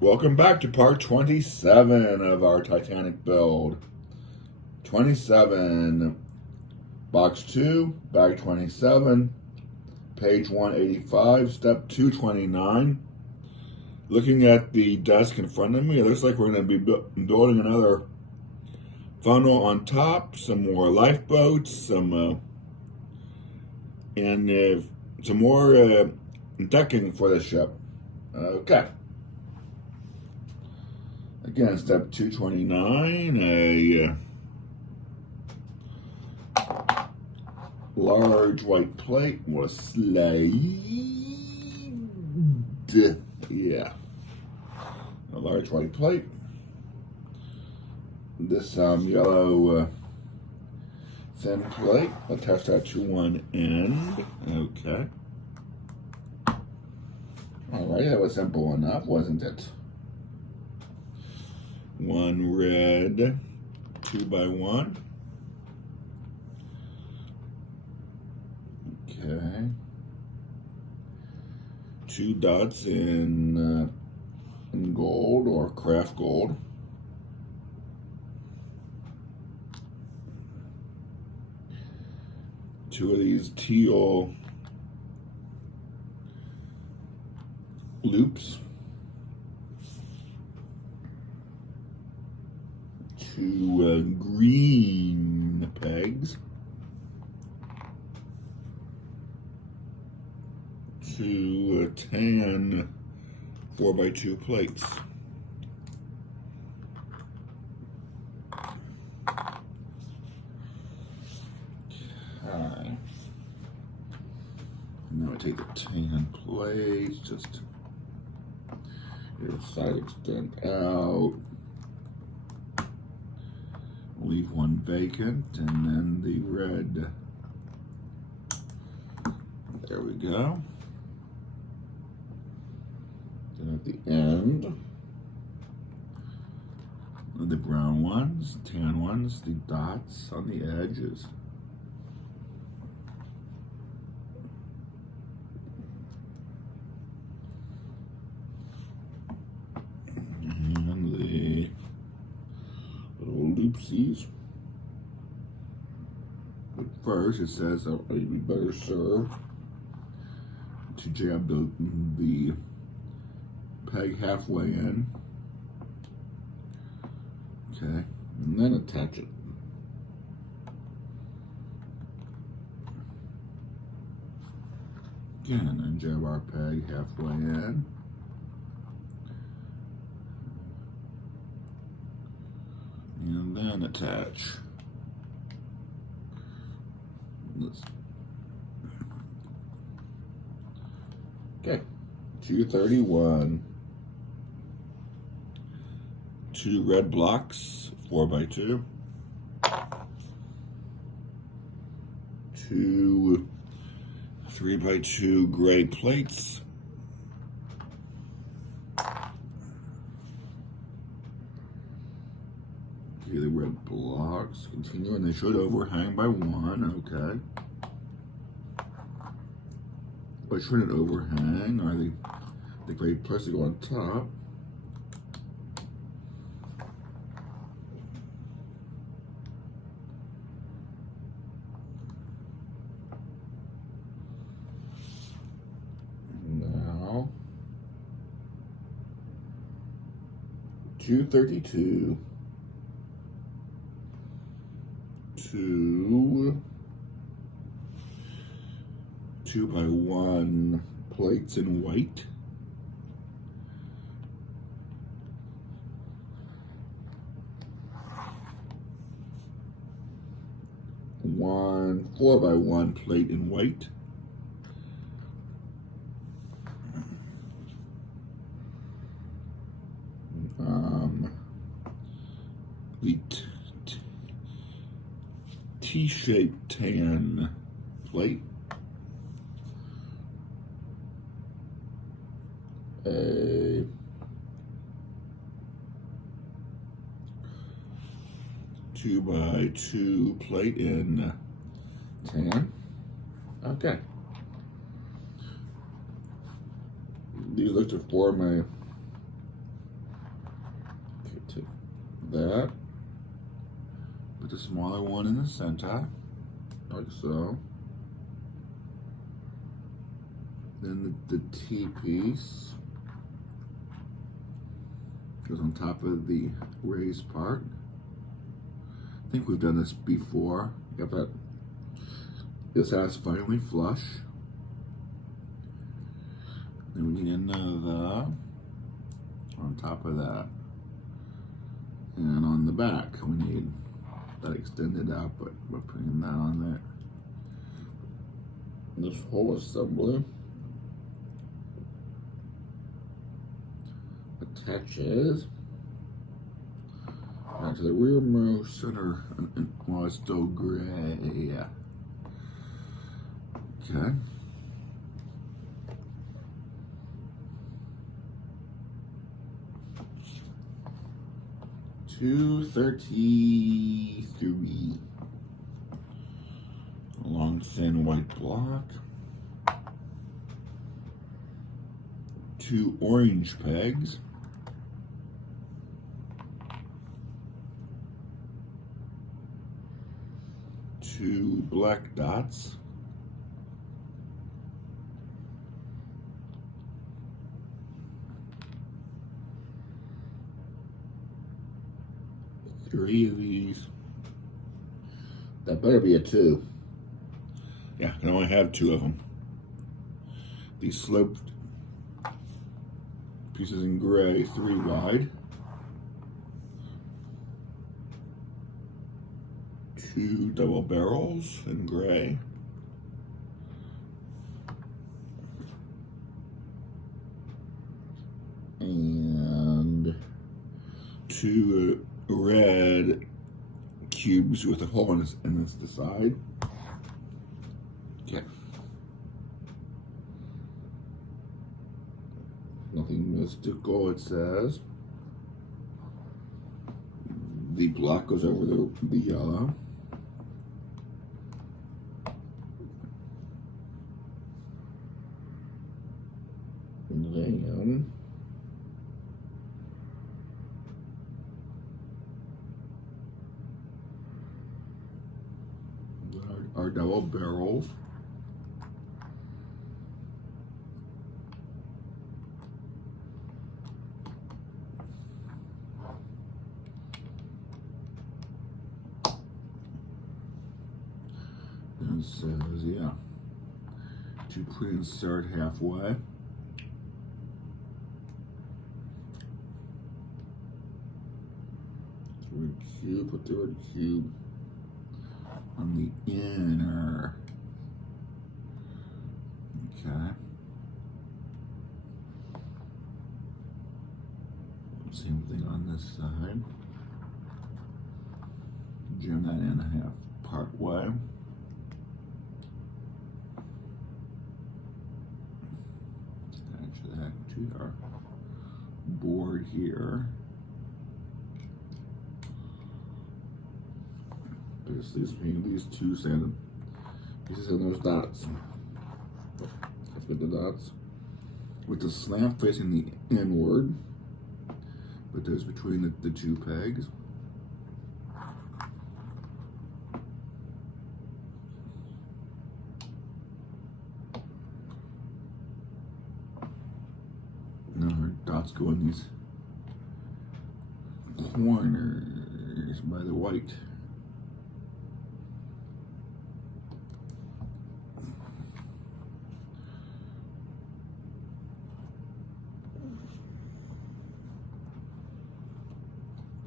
Welcome back to part 27 of our Titanic build. 27, box 2, bag 27, page 185, step 229. Looking at the desk in front of me, it looks like we're going to be building another funnel on top, some more lifeboats, some more decking for the ship. Okay. Again, step 229, a large white plate was slide. Yeah. A large white plate. This yellow thin plate, attach that to one end. Okay. Alright, that was simple enough, wasn't it? One red 2x1. Okay. Two dots in gold or craft gold. Two of these teal loops. Two green pegs. Two tan 4x2 plates. Okay. Now I take the tan plates, just your side extend out. Leave one vacant, and then the red. There we go. Then at the end, the brown ones, tan ones, the dots on the edges. And the little loopsies. But first, it says we better serve to jab the peg halfway in. Okay, and then attach it. Again, and jab our peg halfway in. And then attach this. Okay, 231. Two red blocks, 4x2. Two 3x2 gray plates. Okay, the red blocks continue, and they should overhang by one. Okay. But shouldn't overhang, or the gray plates to go on top. Now, 232. Two 2x1 plates in white. One 4x1 plate in white. The T-shaped tan plate. A 2x2 plate in tan. Okay. These look to form that. Put the smaller one in the center, like so. Then the T piece goes on top of the raised part. I think we've done this before. Got that. This has finally flush. Then we need another on top of that. And on the back, we need that extended out, but we're putting that on there. This whole assembly attaches to the rearmost center. Well, it's still gray. Yeah. Okay. $233. A long thin white block. 2 orange pegs. 2 black dots. 3 of these. That better be a 2. Yeah, I can only have 2 of them. These sloped pieces in gray, 3 wide. 2 double barrels in gray. And 2 red cubes with a hole in this the side. Okay. Nothing mystical, it says. The black goes over the yellow. And then our double barrels. And it says, yeah, to pre-insert halfway. Red cube, put the red cube on the inner. Okay. Same thing on this side. Jam that in half part way. Attach that to our board here. There's these 2 sanded pieces and those dots. Let's get the dots. With the slant facing the inward, but there's between the 2 pegs. Now our dots go in these corners by the white.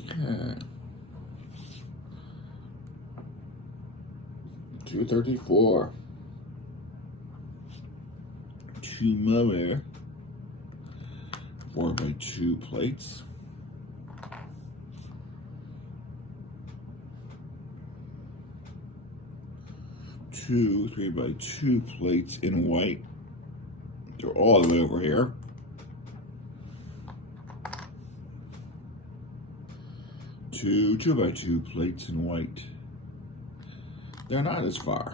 Okay. 234. 2 more 4x2 plates. 2 3x2 plates in white. They're all the way over here. 2 2x2 plates in white. They're not as far.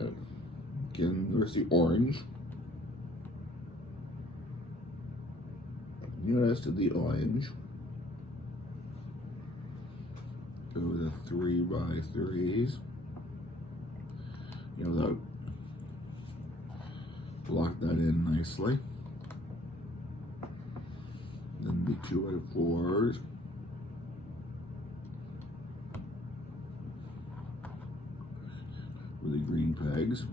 Okay. and there's the orange. Nearest to the orange. Go to 3x3s. You know, that block that in nicely. Then the 2x4s. With the green pegs.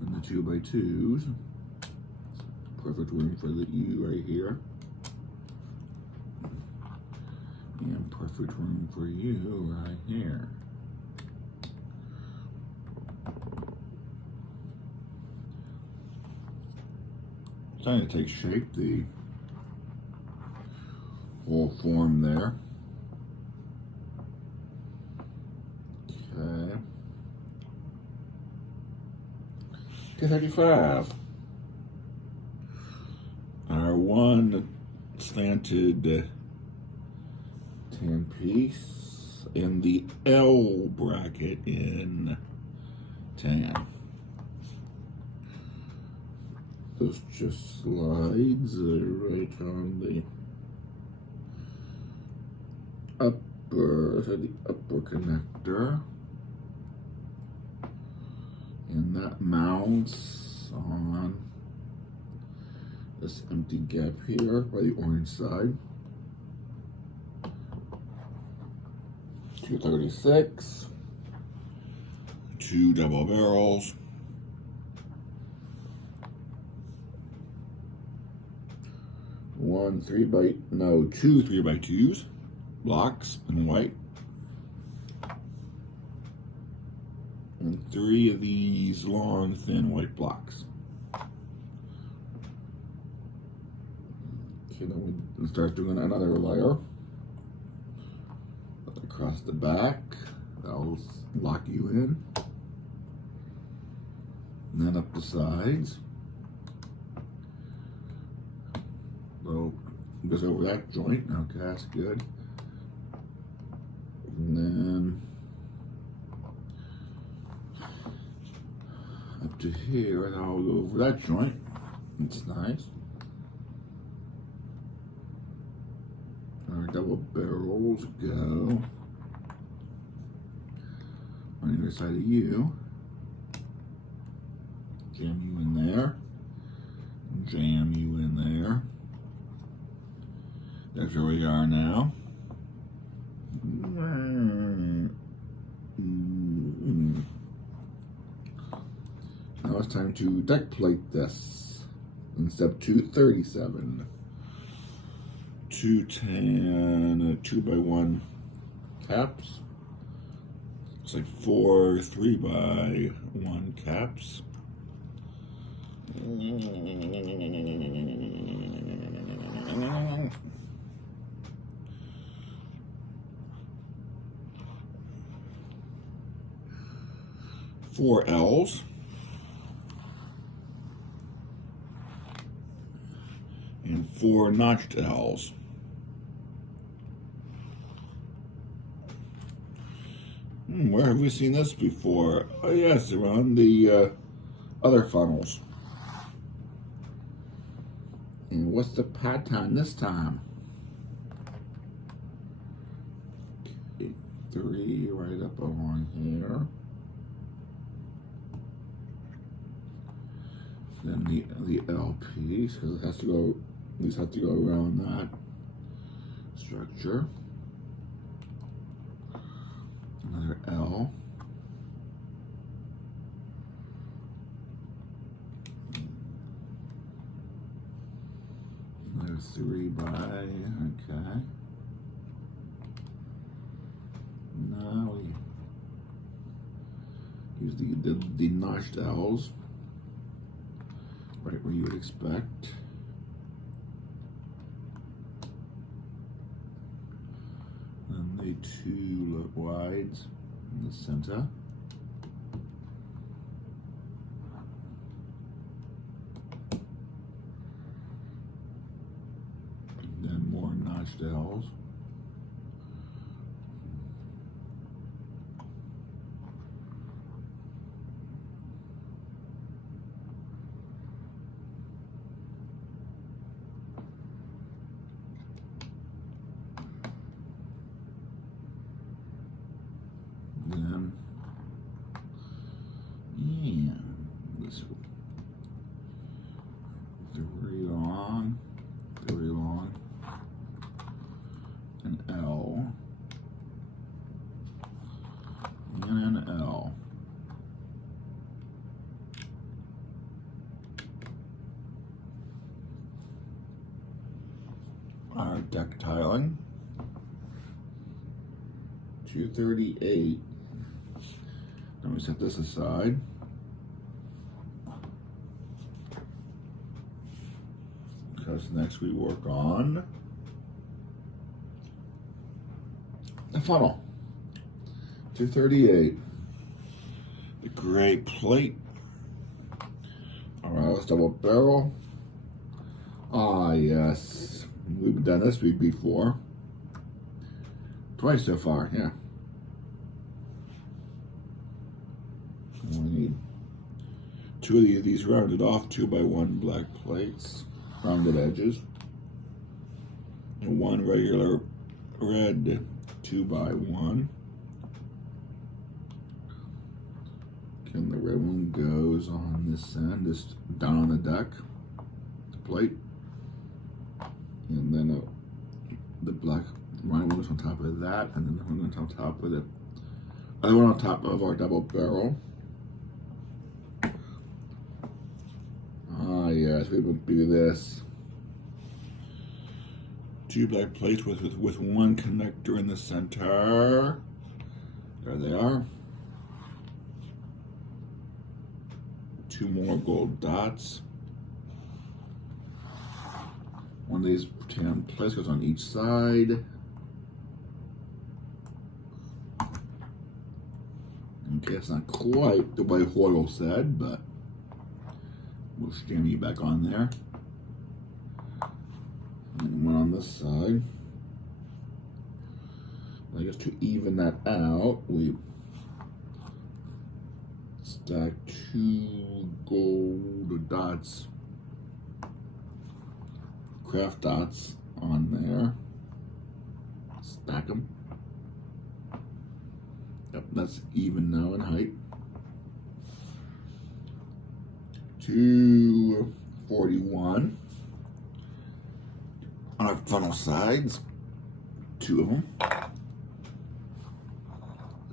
And the 2x2s. Perfect room for the U right here. And perfect room for you right here. Trying to take shape, the whole form there. Okay. 235. Our one slanted tan piece in the L bracket in tan. This just slides right on the upper connector, and that mounts on this empty gap here by the orange side. 236, 2 double barrels. Two 3x2s, blocks in white. And 3 of these long, thin white blocks. Okay, then we start doing another layer. Across the back, that'll lock you in. And then up the sides. So goes over that joint. Okay, that's good. And then up to here, and I'll go over that joint. It's nice. Our double barrels go on either side of you. Jam you in there. Jam you in there. That's where we are now. Now it's time to deck plate this in step 237. 210 2x1 caps. It's like 4 3x1 caps. Four L's. And 4 notched L's. Where have we seen this before? Oh yes, around the other funnels. And what's the pattern this time? Okay, 3 right up along here. Then the L piece, because it has to go, these have to go around that structure. Another L. Another 3 by, okay. Now we use the notched L's. Right where you would expect. And the 2 wides in the center. And then more notched L's. 1L. Our deck tiling, 238. Let me set this aside. Because next we work on the funnel, 238. The gray plate. All right, let's double barrel. Ah, yes. We've done this week before. Twice so far, yeah. We need 2 of these rounded off 2x1 black plates, rounded edges, and 1 regular red 2x1. And the red one goes on this end, just down on the deck, the plate. And then the black round one goes on top of that, and then the one goes on top of the other one on top of our double barrel. Ah, yes, we would do this. 2 black plates with 1 connector in the center. There they are. 2 more gold dots. 1 of these tan plates goes on each side. Okay, it's not quite the way Hoyle said, but we'll stand you back on there. And 1 on this side. I guess to even that out, we stack 2 gold dots, craft dots on there. Stack them. Yep, that's even now in height. 241 on our funnel sides. 2 of them.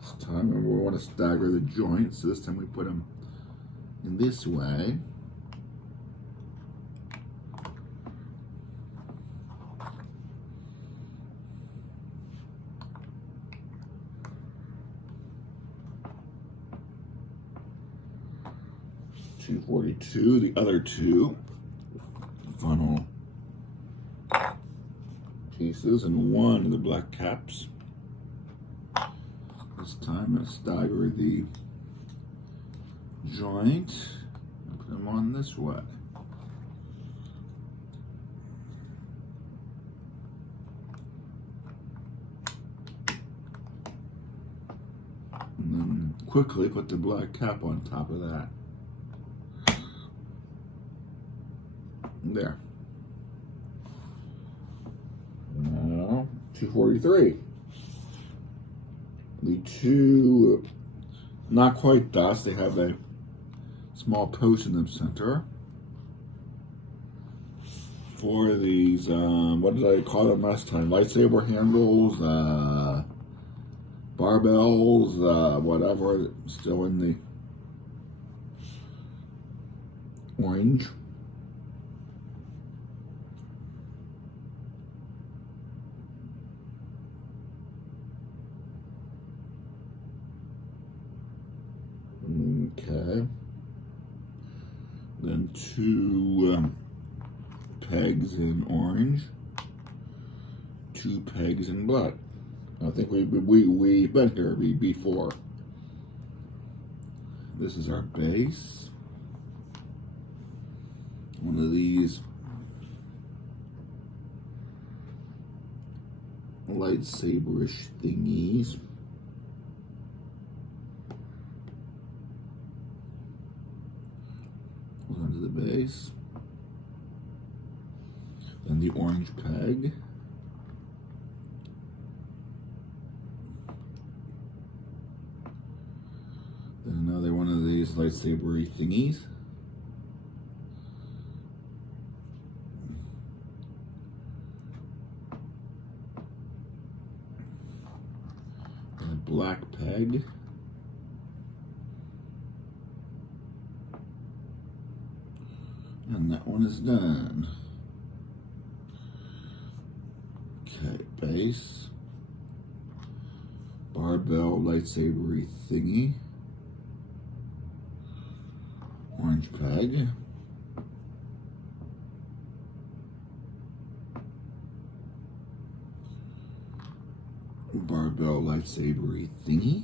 This time, remember, we want to stagger the joints, so this time we put them in this way. .242, the other 2 funnel pieces, and 1 of the black caps. This time I stagger the joint and put them on this way. And then quickly put the black cap on top of that. There. Now, 243. The 2 not quite dots, they have a small post in the center. For these, what did I call them last time? Lightsaber handles, barbells, whatever, still in the orange. Okay. Then 2 pegs in orange, 2 pegs in black. I think we've been here before. This is our base. 1 of these lightsaber-ish thingies. Onto the base. Then the orange peg. Then another one of these lightsaber-y thingies. And a black peg. And that one is done. Okay, base. Barbell lightsabery thingy. Orange peg. Barbell lightsabery thingy.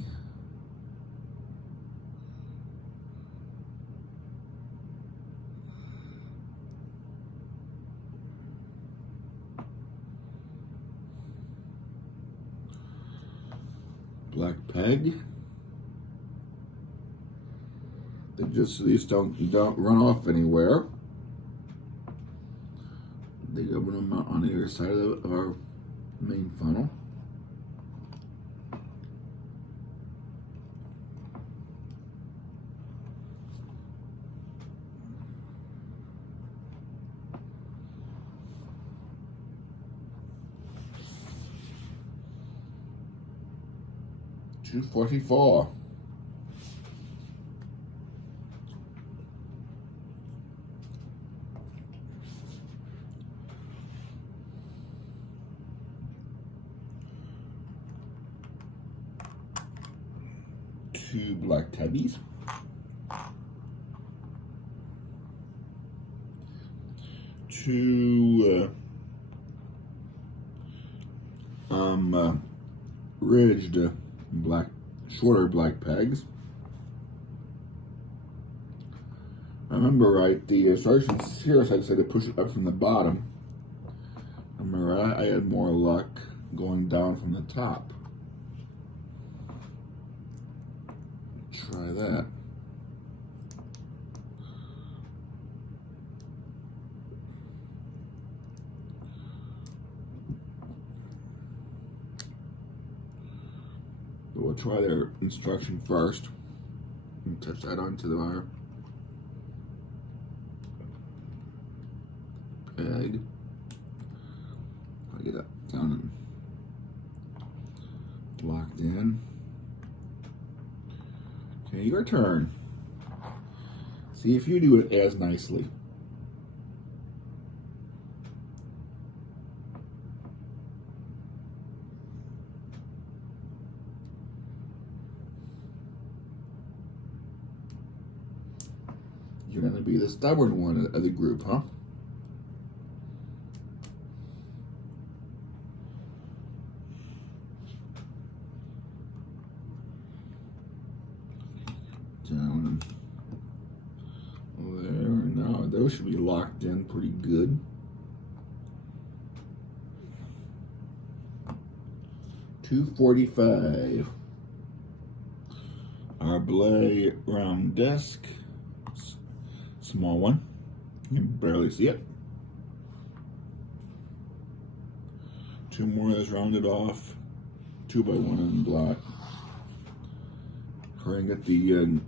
Black peg. These don't run off anywhere. They open them out on either side of our main funnel. $2.44. Two black tabbies. Two ridged shorter black pegs. I remember right, the instructions here said to push it up from the bottom. I remember I had more luck going down from the top. Try that. But we'll try their instruction first and touch that onto the wire. Peg. I'll get that down and locked in. Okay, your turn. See if you do it as nicely. You're going to be the stubborn one of the group, huh? Down there. Now those should be locked in pretty good. $2.45. Our Blay round disc. Small one. You can barely see it. Two more of those rounded off. 2x1 in black. Try and get the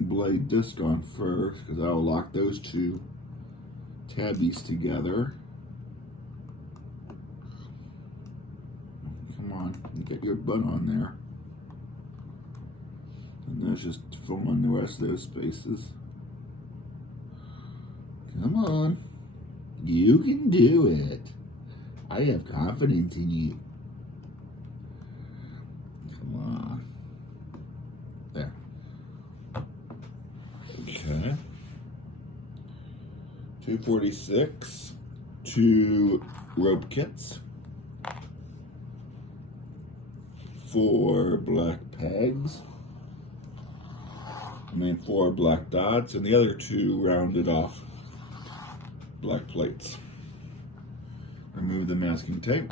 blade disc on first, because I'll lock those two tabbies together. Come on, get your butt on there. And that's just fill in the rest of those spaces. Come on. You can do it. I have confidence in you. Come on. There. Okay. 246. 2 rope kits. 4 black pegs. 4 black dots, and the other 2 rounded off black plates. Remove the masking tape.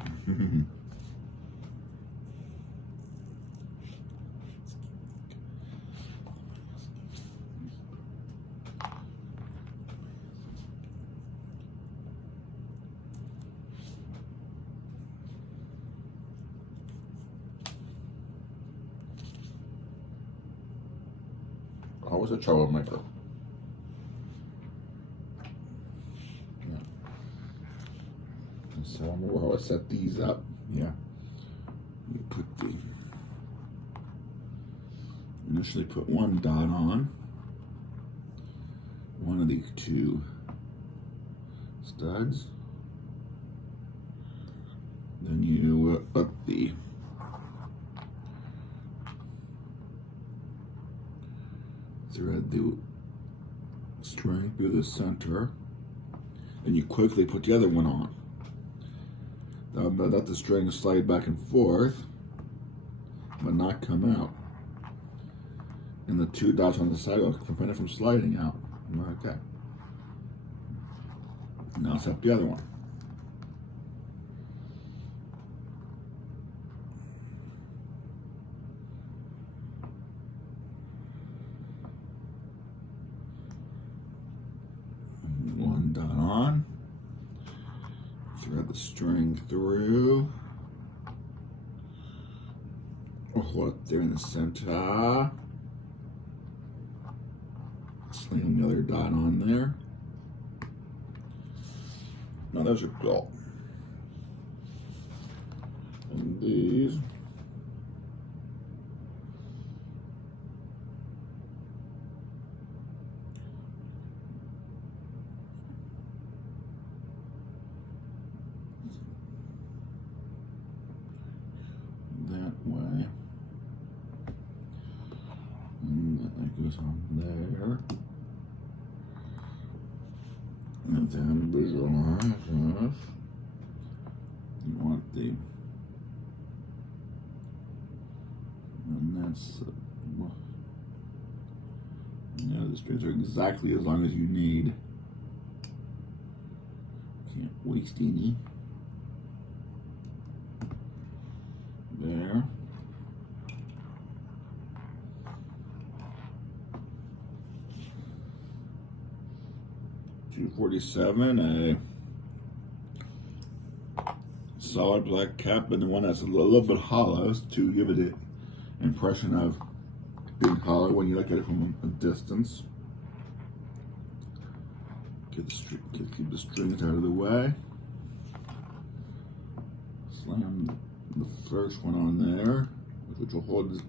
Always a troublemaker. So I remember how I set these up. Yeah. You initially put 1 dot on, 1 one of these two studs. Then you up the thread the string through the center, and you quickly put the other one on. Let the string slide back and forth, but not come out. And the two dots on the side will prevent it from sliding out. Okay. Now set the other one. One dot on. Thread the string through. Hold it there in the center. Slam the other dot on there. Now there's your belt. And these. That way. And that goes on there. And then visualize this. You want the, and that's, the strings are exactly as long as you need. Can't waste any. There. $247, a solid black cap, and the one that's a little bit hollow to give it an impression of being hollow when you look at it from a distance. Keep the strings out of the way. Slam the first one on there, which will hold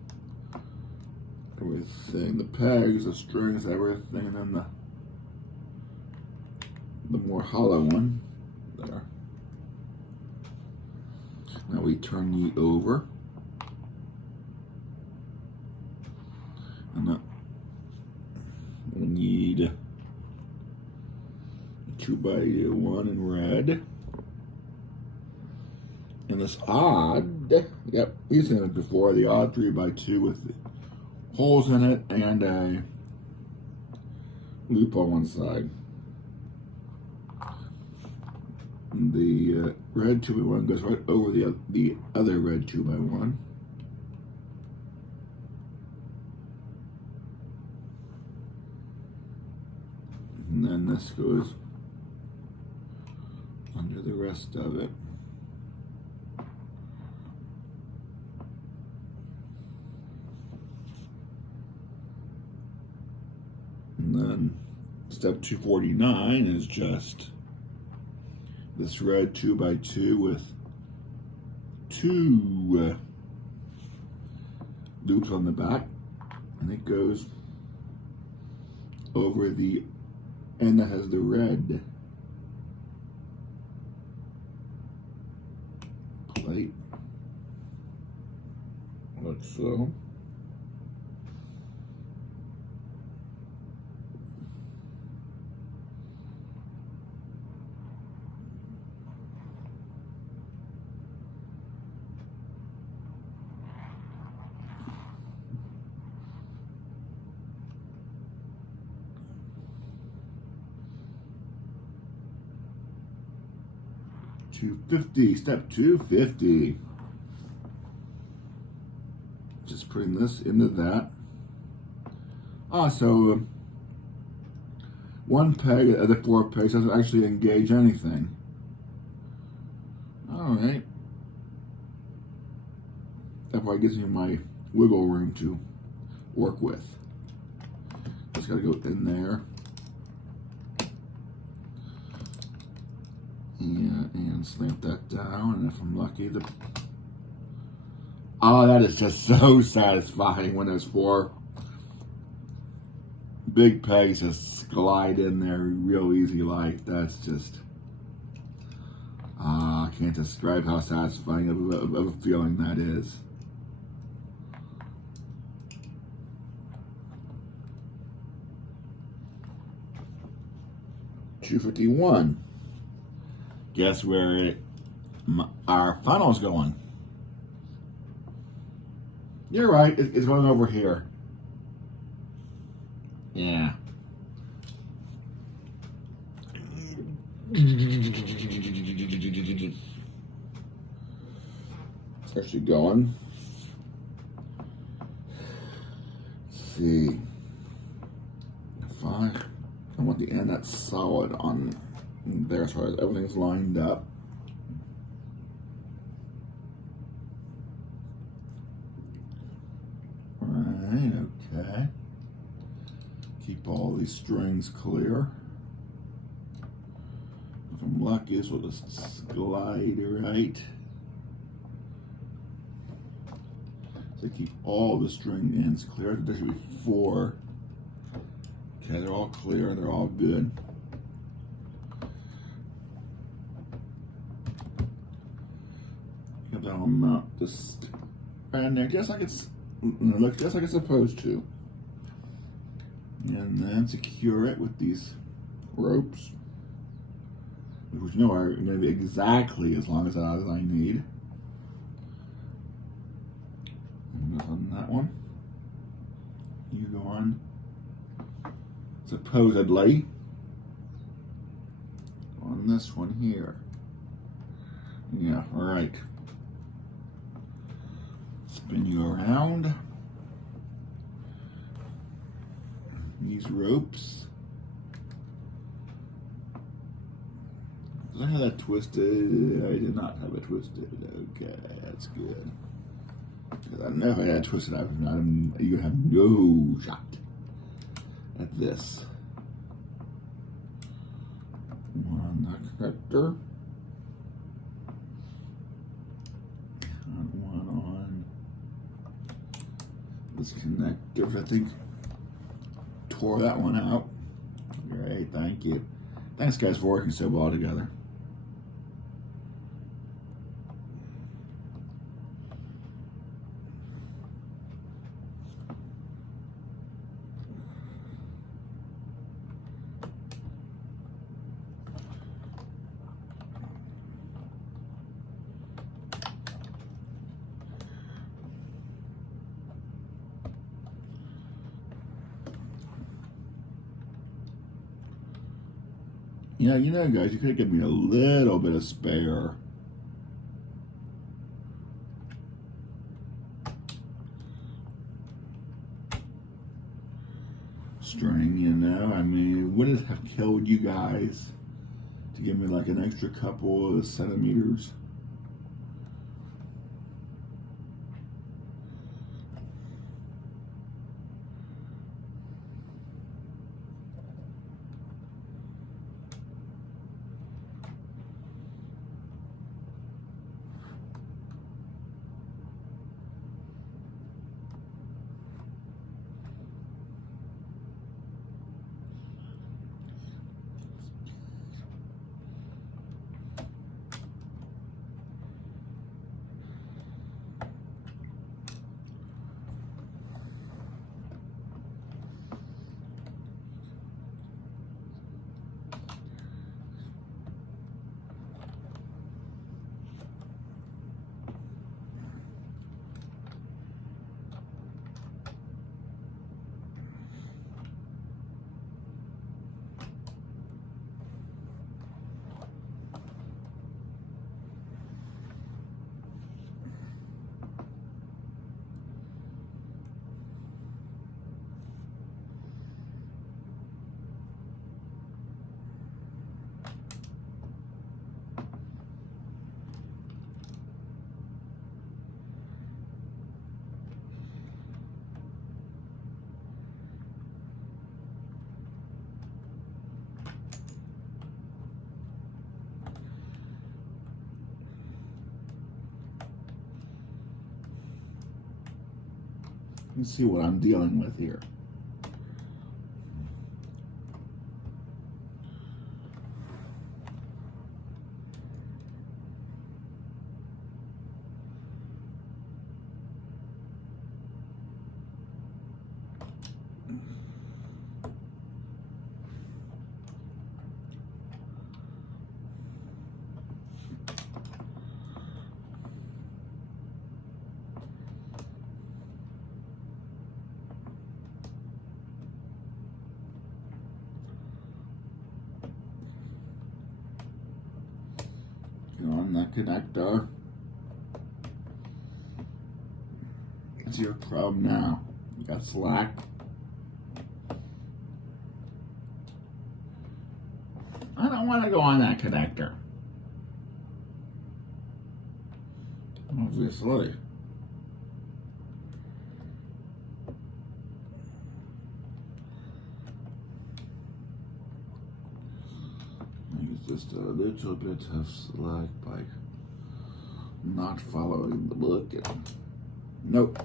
everything, the pegs, the strings, everything, and then the more hollow one there. Now we turn ye over, and we need 2x1 in red, and this odd, yep, we've seen it before, the odd 3x2 with the holes in it and a loop on one side. The red 2x1 goes right over the other red 2x1. And then this goes under the rest of it. And then step 249 is just this red 2x2 with two loops on the back, and it goes over the end that has the red plate, like so. Step 250. Just putting this into that. So one peg of the 4 pegs doesn't actually engage anything. All right. That probably gives me my wiggle room to work with. Just gotta go in there. And slamp that down, and if I'm lucky, that is just so satisfying when those 4 big pegs just glide in there real easy like. That's just, I can't describe how satisfying of a feeling that is. $251. Guess where our funnel's going? You're right, it's going over here. Yeah. It's actually going. Let's see. If I want the end that's solid on there, so everything's lined up. Alright, okay. Keep all these strings clear. If I'm lucky, this will just glide right. So keep all the string ends clear. There should be 4. Okay, they're all clear, they're all good. Then I'll mount this right there, just like it's supposed to. And then secure it with these ropes, which you know are going to be exactly as long as I need. And on that one, you go on supposedly on this one here. Yeah, all right. Spin you around. These ropes. Did I have that twisted? I did not have it twisted. Okay, that's good. Because I know if I had it twisted, you have no shot at this. One on the connector. One on this connector, which I think tore that one out. Great, thank you. Thanks guys for working so well together. Yeah, you know, guys, you could have given me a little bit of spare. String, you know? I mean, would it have killed you guys to give me like an extra couple of centimeters? Let's see what I'm dealing with here. that connector. What's your problem now? You got slack? I don't want to go on that connector. Obviously. It's just a little bit of slack by not following the book. Nope.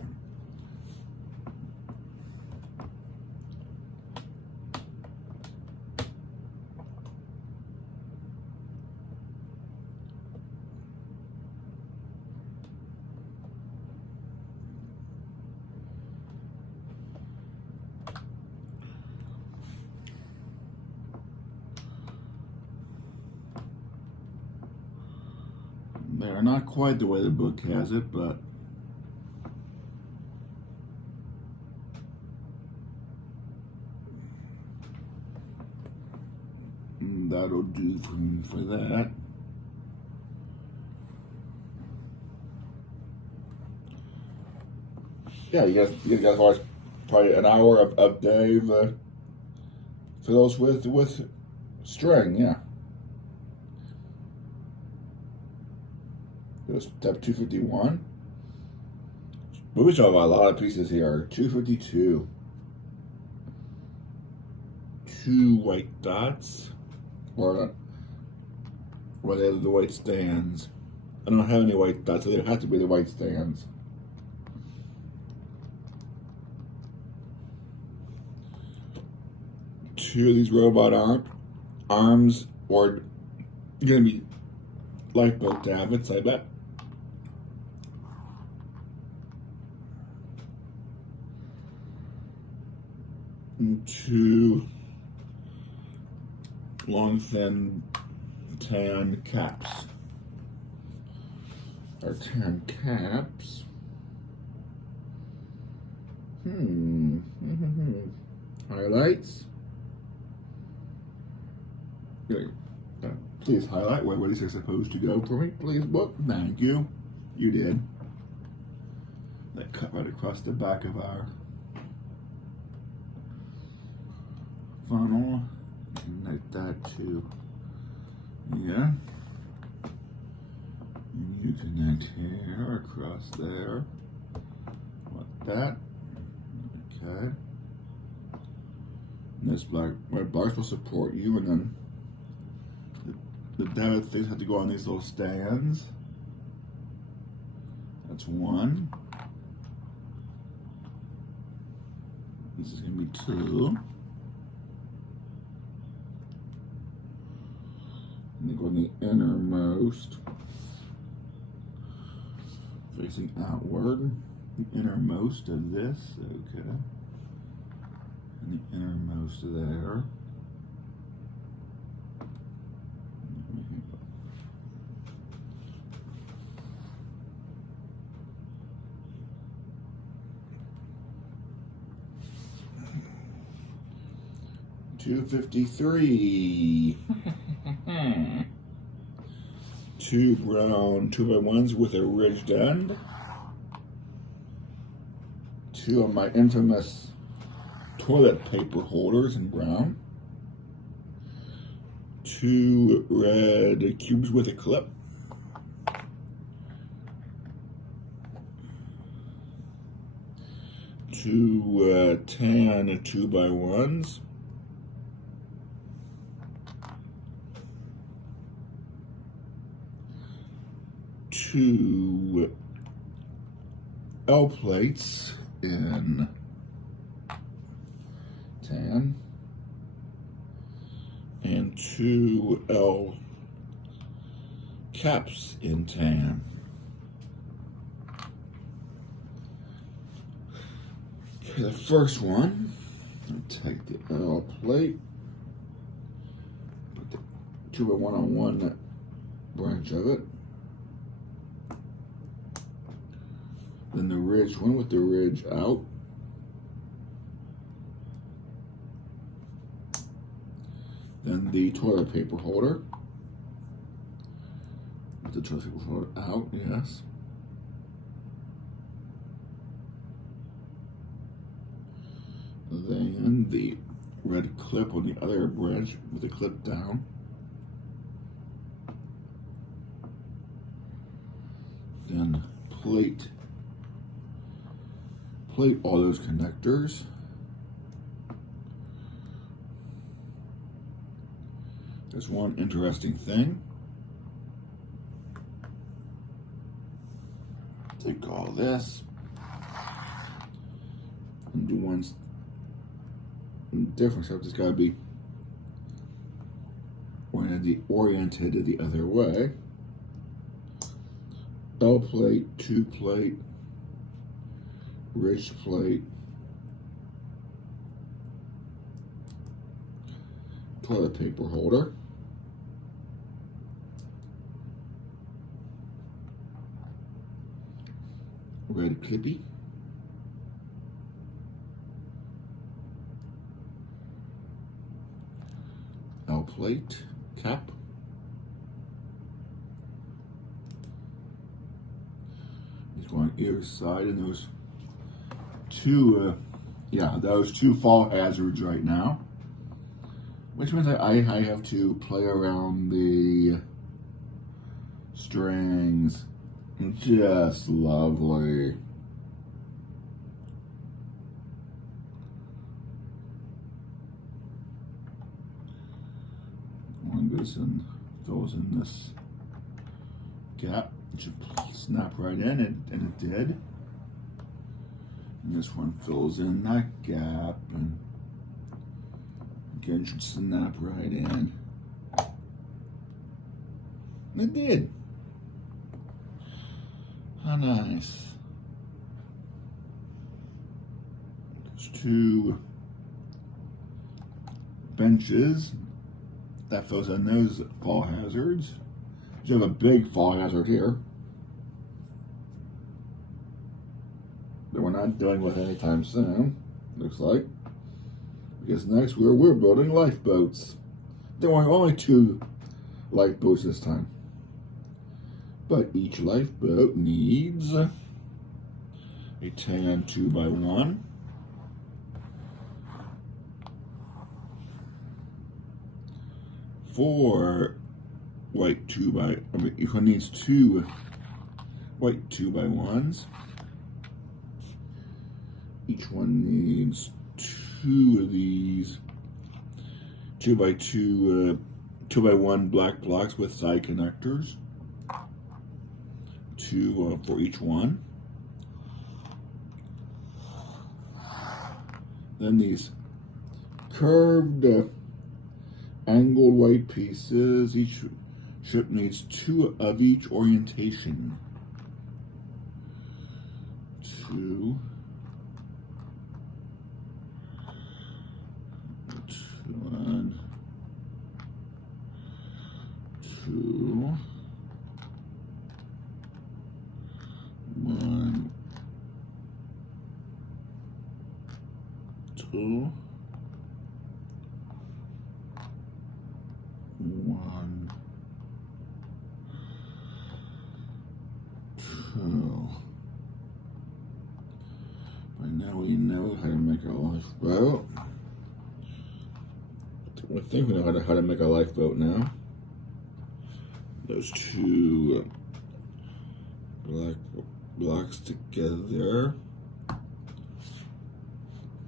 They're not quite the way the book has it, but that'll do for that. Yeah, you guys watch probably an hour of Dave for those with string, yeah. Step 251. Movies have a lot of pieces here. 252. 2 white dots. Or they're the white stands. I don't have any white dots, so they have to be the white stands. Two of these robot arms are going to be lifeboat davits, I bet. And 2 long, thin tan caps. Or tan caps. Highlights. Please highlight where these are supposed to go for me. Please, book. Thank you. You did. That cut right across the back of our funnel. Connect that to, yeah. And you connect here across there. Like that. Okay. And this red bars will support you, and then the davit things have to go on these little stands. That's 1. This is going to be 2. And they go in the innermost, facing outward. The innermost of this, okay. And the innermost there. $2.53. 2 brown 2x1s with a ridged end. 2 of my infamous toilet paper holders in brown. 2 red cubes with a clip. 2 tan 2x1s. 2 L plates in tan, and 2 L caps in tan. Okay, the first one, I'll take the L plate, put the 2x1 on one branch of it. Then the ridge one with the ridge out. Then the toilet paper holder. The toilet paper roll out, yes. Then the red clip on the other branch with the clip down. Then plate all those connectors. There's one interesting thing. Take all this and do one different stuff. It's got to be oriented the other way. L plate, 2 plate, ridge plate, toilet paper holder, red clippy, L plate, cap, on either side, and those two fall hazards right now, which means I have to play around the strings. Just lovely. One goes and goes in this gap. It should snap right in, and it did. And this one fills in that gap, and again should snap right in. And it did. How nice. There's 2 benches that fills in those fall hazards. You have a big fall hazard here that we're not dealing with anytime soon, looks like. Because next we're building lifeboats. There were only 2 lifeboats this time. But each lifeboat needs a tan 2x1, four white 2x, it needs 2 white 2x1s. Each one needs 2 of these 2x1 black blocks with side connectors. 2 for each one. Then these curved angled white pieces. Each ship needs 2 of each orientation. 2. 1. 2. 1. 2. 1. 2. By now we know how to make a lifeboat. I think we know how to make a lifeboat now. Those 2 black blocks together.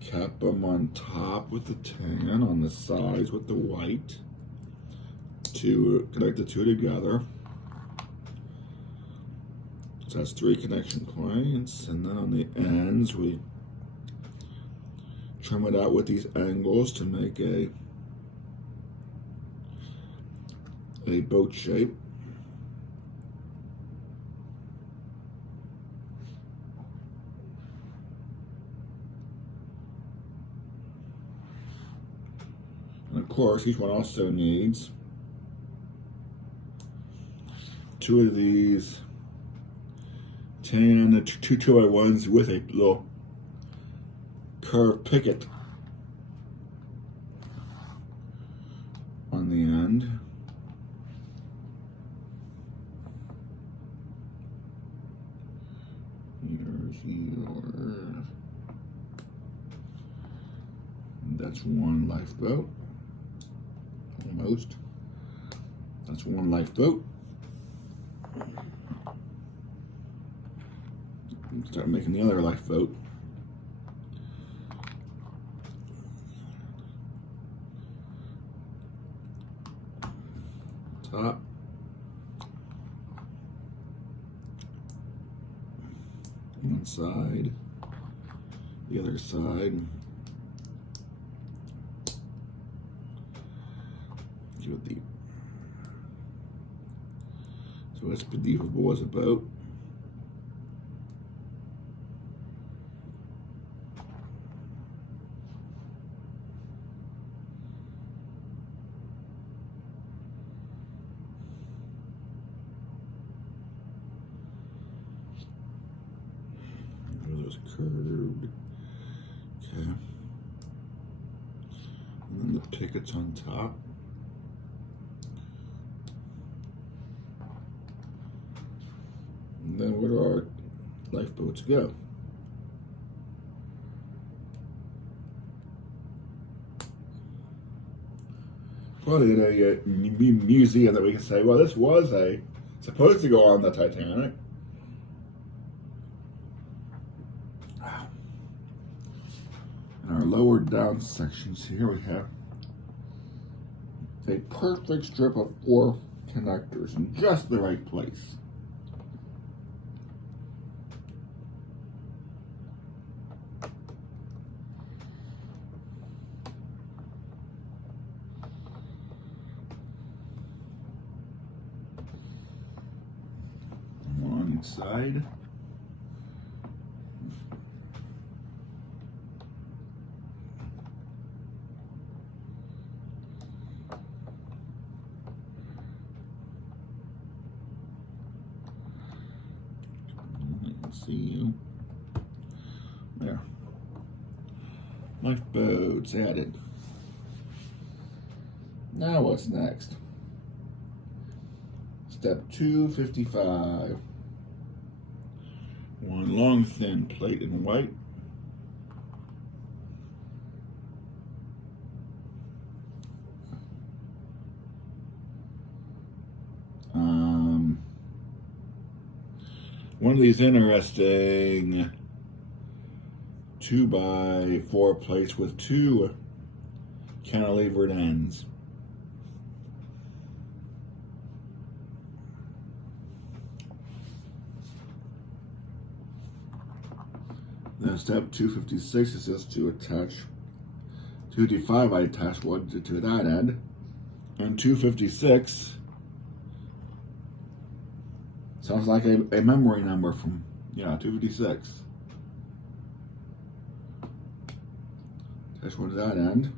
Cap them on top with the tan, on the sides with the white. To connect the 2 together. So that's 3 connection points, and then on the ends we trim it out with these angles to make a boat shape. And of course, each one also needs 2 of these tan 2x1s with a little curved picket on the end. that's one lifeboat. Almost. That's one lifeboat. Start making the other lifeboat. Top. One side. The other side. See what the Expedivable was about. There's curved. Okay. And then the pickets on top. And then where do our lifeboats go? Probably in a museum that we can say, well, this was supposed to go on the Titanic. In our lower down sections here, we have a perfect strip of 4 connectors in just the right place. One side. See you. There. Lifeboats added. Now what's next? Step 255. One long thin plate in white. One of these interesting 2x4 plates with 2 cantilevered ends. Then step 256 is just to attach 255. I attach one to that end, and 256 sounds like a memory number from 256. Attach one to that end.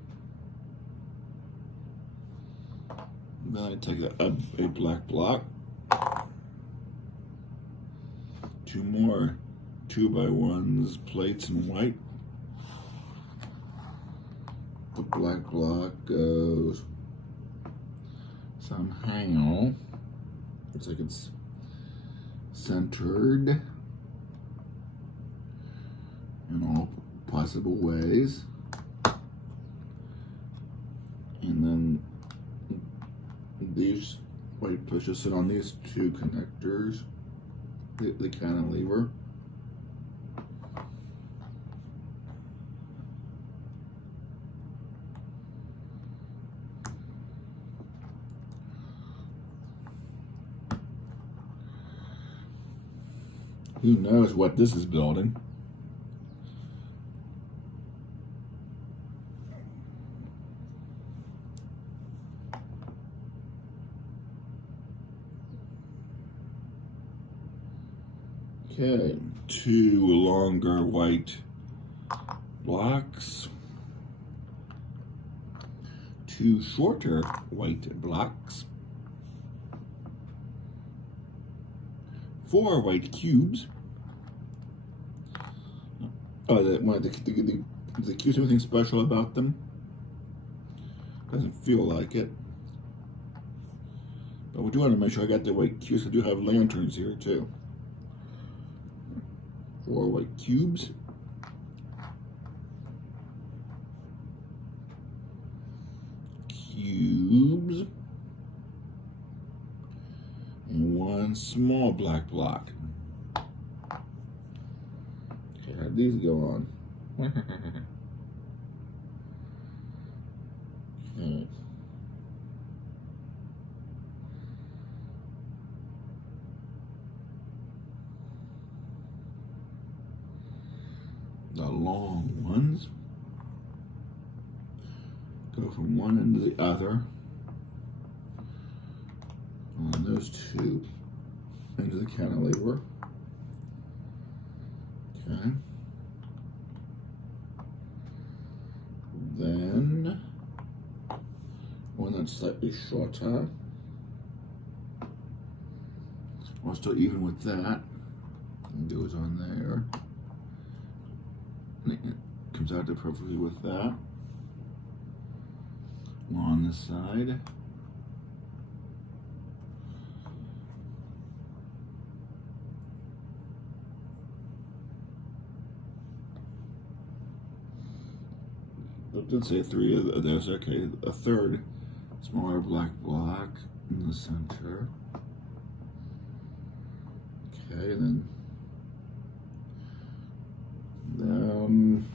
Then I take a black block. 2 more 2x1s plates in white. The black block goes somehow. Looks like it's centered in all possible ways. And then these white pushes sit on these 2 connectors, the cantilever. Who knows what this is building? Okay, 2 longer white blocks, 2 shorter white blocks, 4 white cubes. Oh, the cubes, anything special about them? Doesn't feel like it. But we do want to make sure I got the white cubes. I do have lanterns here too. 4 white cubes. one small black block. Okay, how do these go on? Okay. The long ones go from one end to the other on those two into the cantilever. Okay. Then one that's slightly shorter. I'll still even with that. It goes on there. And it comes out perfectly with that. On this side. I did say three of those. Okay, a third smaller black block in the center. Okay, and then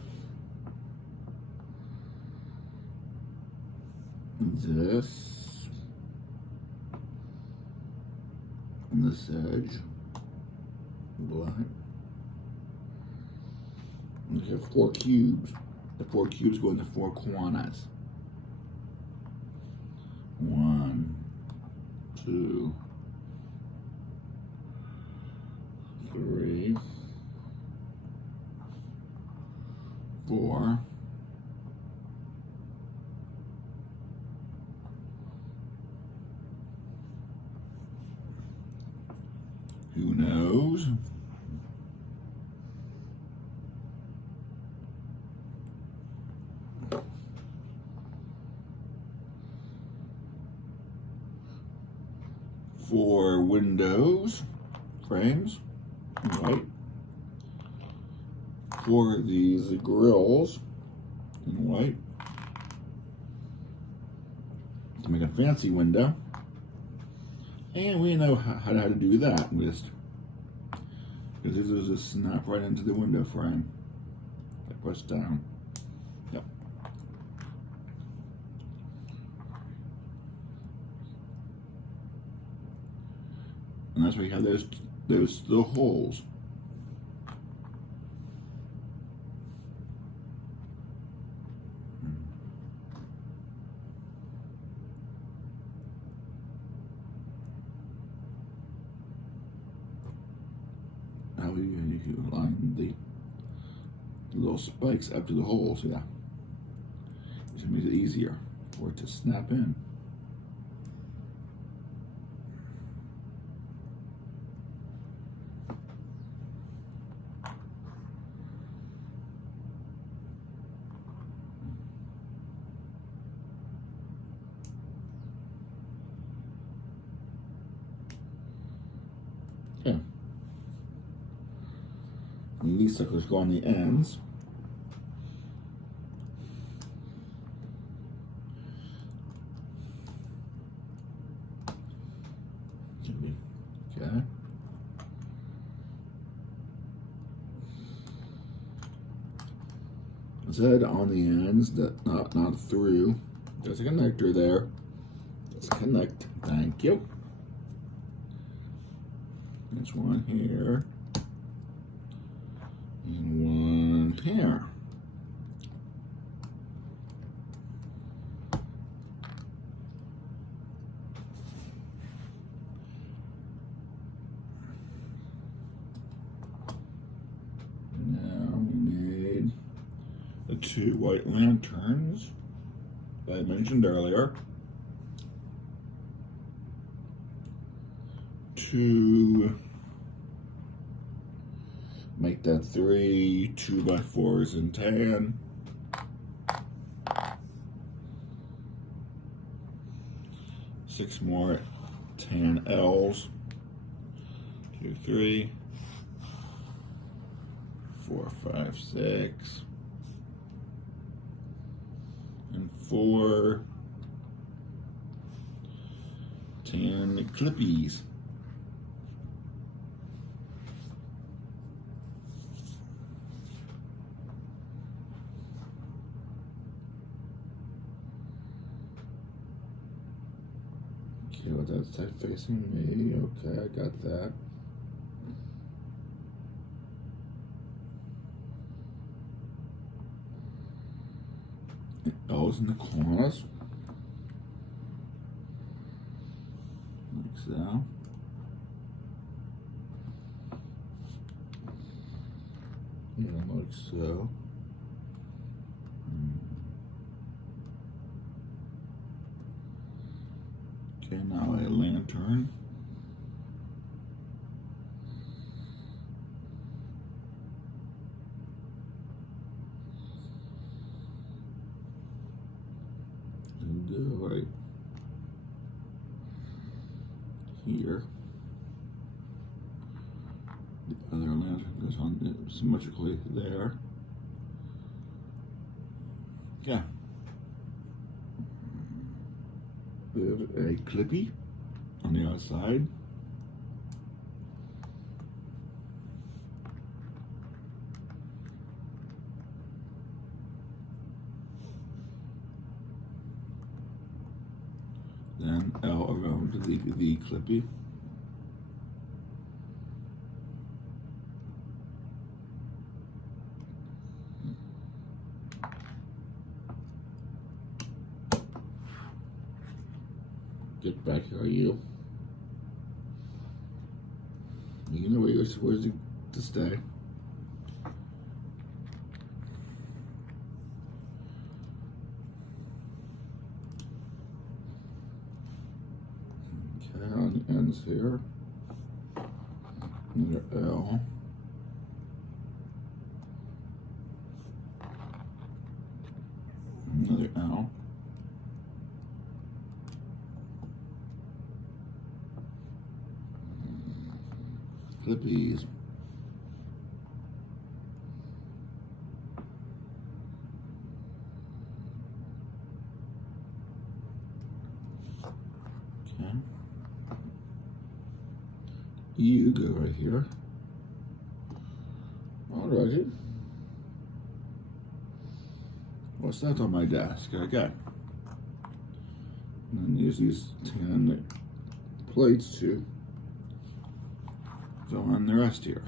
this and this edge black. We have 4 cubes. The 4 cubes go into 4 corners. 1, 2, 3, 4. Who knows? For windows, frames, white. For these grills, in white. To make a fancy window. And we know how to do that. Because this is just snap right into the window frame. I push down. Yep. And that's why you have those little holes. Now you can line the little spikes up to the holes, yeah. It makes it easier for it to snap in. Okay. And these suckers go on the ends. Okay. I said on the ends, that not through. There's a connector there. Let's connect. Thank you. There's one here. And one here. Now we need the 2 white lanterns that I mentioned earlier. To make that 3 2x4s in tan. Six more tan L's. 2, 3, 4, 5, 6, and 4 tan clippies. Okay, well, that's side facing me. Okay, I got that. L's in the corners. Like so. And like so. Okay, now a lantern. And go right here. The other lantern goes on symmetrically there. Yeah. With a clippy on the outside. Then L around the clippy. Get back here, you. You know where you're supposed to stay. Okay, on the ends here. Another L. Another L. Clippies. Okay. You go right here. Alrighty. What's that on my desk? Okay. And then use these 10 plates to go on the rest here.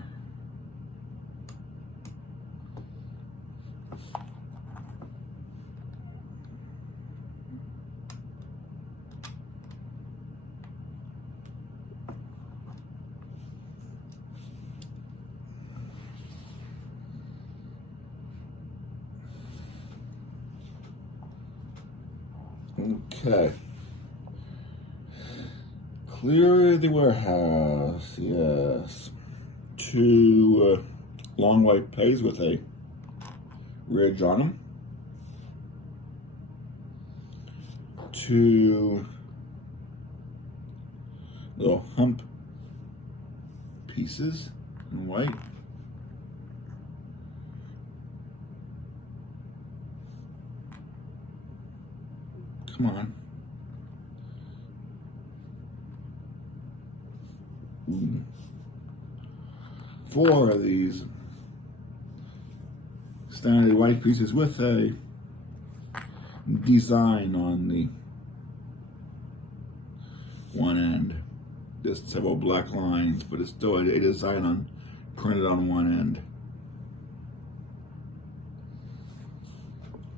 Okay. Clear the warehouse, yes. 2 long white pegs with a ridge on them. 2 little hump pieces in white. Come on. 4 of these standard white pieces with a design on the one end. Just several black lines, but it's still a design on printed on one end.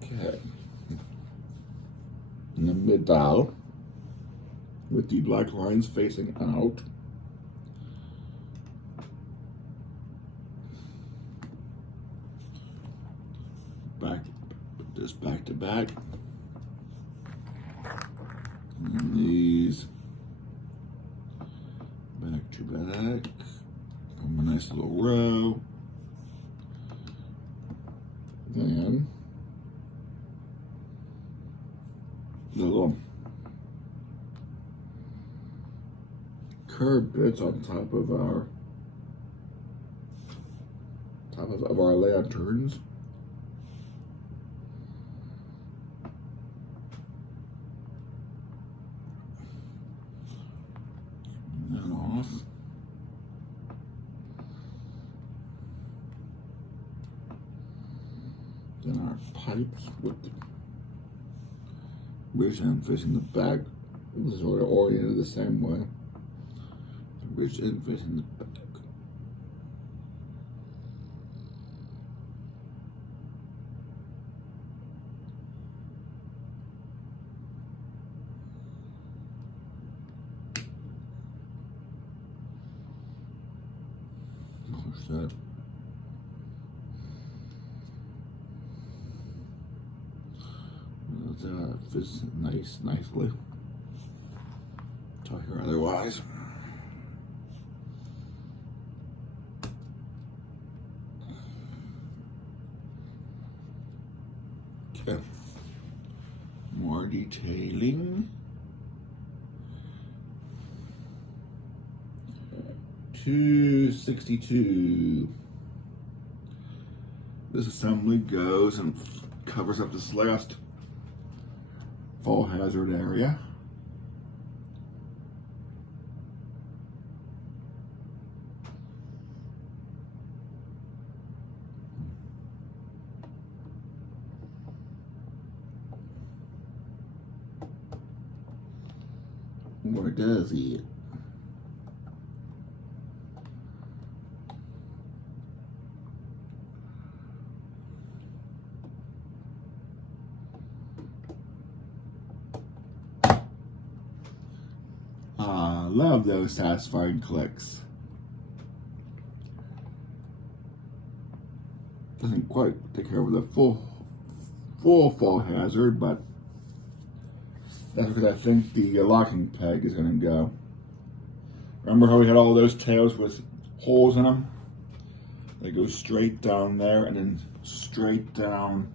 Okay. In the middle, with the black lines facing out. Just back to back. And then these back to back. A nice little row. Then the little curved bits on top of our lanterns. Then our pipes with the ridge end facing the back This is sort of oriented the same way. The rich infant in the back. Push that. That fits nicely. Talk here otherwise. Okay. More detailing. 262. This assembly goes and covers up this last fall hazard area. What does he? Love those satisfying clicks. Doesn't quite take care of the full fall hazard, but that's because I think the locking peg is going to go. Remember how we had all those tails with holes in them? They go straight down there and then straight down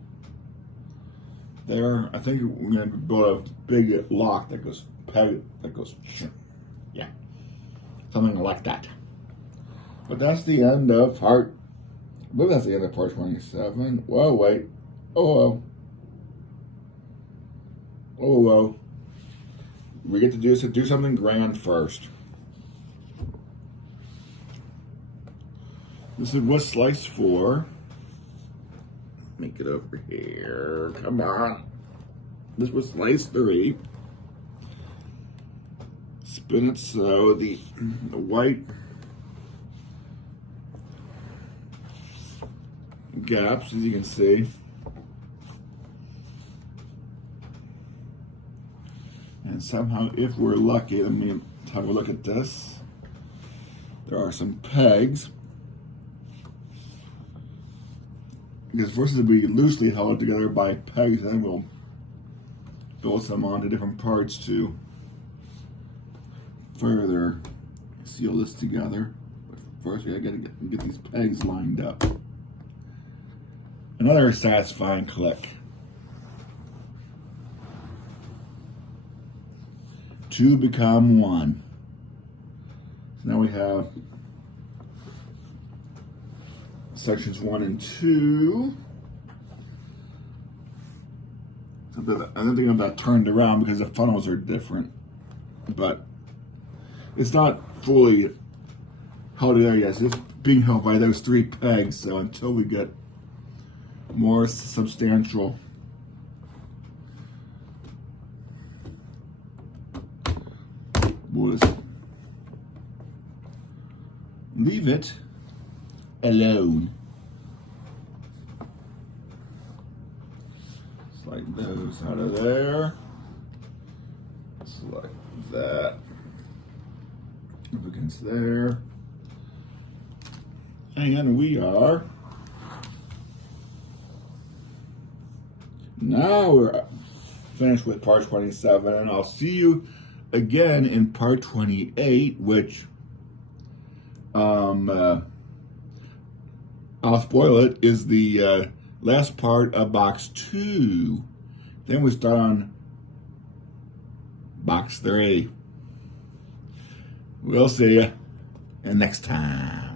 there. I think we're going to build a big lock that goes peg, that goes, yeah, something like that. But that's the end of part, I believe that's the end of part 27. Whoa, wait. Oh, well. We get to do something grand first. This is what slice 4. Make it over here. Come on. This was slice 3. Spin it so the white gaps, as you can see. And somehow, if we're lucky, let me have a look at this. There are some pegs. Because first it'll be loosely held together by pegs, and then we'll build some onto different parts to further seal this together. But first we gotta get these pegs lined up. Another satisfying click. 2 become 1. So now we have sections 1 and 2. So I don't think of that turned around because the funnels are different, but it's not fully held together yet. It's being held by those 3 pegs. So until we get more substantial we'll just leave it alone. Slide those out of there. Slide that up against there. And we are now we're finished with part 27, and I'll see you again in part 28, which I'll spoil it, is the last part of box 2. Then we start on box 3. We'll see you next time.